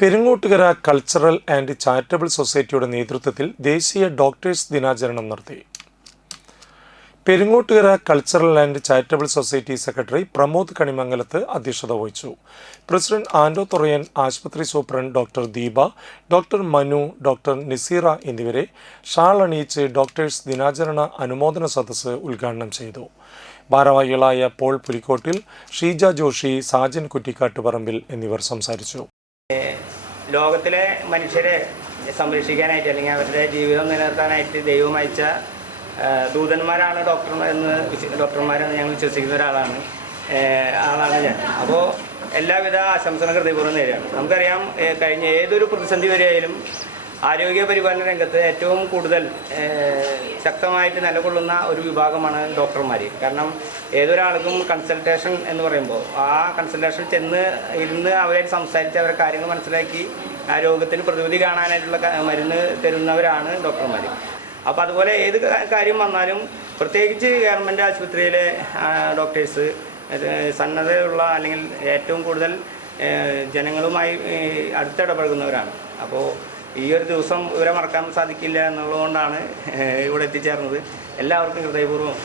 Peringottukara cultural and charitable സൊസൈറ്റിയുടെ നേതൃത്വത്തിൽ ദേശീയ ഡോക്ടേഴ്സ് ദിനാചരണം നടത്തി. Peringottukara cultural and charitable society secretary Pramod Kanimangalath അധ്യക്ഷത വഹിച്ചു. പ്രസിഡന്റ് ആൻഡോ തൊറയൻ, ആശുപത്രി superintendent doctor Deepa, doctor Manu, doctor Niseera എന്നിവരെ ഷാൾ അണിയിച്ച് ഡോക്ടേഴ്സ് ദിനാചരണ അനുമോദന സദസ്സ് ഉദ്ഘാടനം ചെയ്തു. ഭാരവാഹികളായ പോൾ പുലിക്കോട്ടിൽ, ഷീജ ജോഷി, സാജൻ കുറ്റിക്കാട്ടുപറമ്പിൽ എന്നിവർ സംസാരിച്ചു. ലോകത്തിലെ മനുഷ്യരെ സംരക്ഷിക്കാനായിട്ട് അല്ലെങ്കിൽ അവരുടെ ജീവിതം നിലനിർത്താനായിട്ട് ദൈവം അയച്ച ദൂതന്മാരാണ് ഡോക്ടർമാരെന്ന് ഞങ്ങൾ വിശ്വസിക്കുന്ന ആളാണ് ഞാൻ. അപ്പോൾ എല്ലാവിധ ആശംസകളും ഹൃദയപൂർവ്വം നേരെയാണ്. നമുക്കറിയാം, കഴിഞ്ഞ ഏതൊരു പ്രതിസന്ധി വരെയായാലും ആരോഗ്യ പരിപാലന രംഗത്ത് ഏറ്റവും കൂടുതൽ ശക്തമായിട്ട് നിലകൊള്ളുന്ന ഒരു വിഭാഗമാണ് ഡോക്ടർമാർ. കാരണം ഏതൊരാൾക്കും കൺസൾട്ടേഷൻ എന്ന് പറയുമ്പോൾ ആ കൺസൾട്ടേഷൻ ചെന്ന് ഇരുന്ന് അവരെ സംസാരിച്ച് അവരുടെ കാര്യങ്ങൾ മനസ്സിലാക്കി ആ രോഗത്തിന് പ്രതിവിധി കാണാനായിട്ടുള്ള മരുന്ന് തരുന്നവരാണ് ഡോക്ടർമാർ. അപ്പോൾ അതുപോലെ ഏത് കാര്യം വന്നാലും പ്രത്യേകിച്ച് ഗവൺമെൻറ് ആശുപത്രിയിലെ ഡോക്ടേഴ്സ് സന്നദ്ധയുള്ള അല്ലെങ്കിൽ ഏറ്റവും കൂടുതൽ ജനങ്ങളുമായി അടുത്തിടപഴകുന്നവരാണ്. അപ്പോൾ ഈ ഒരു ദിവസം ഇവരെ മറക്കാൻ സാധിക്കില്ല എന്നുള്ളതുകൊണ്ടാണ് ഇവിടെ എത്തിച്ചേർന്നത്. എല്ലാവർക്കും ഹൃദയപൂർവ്വം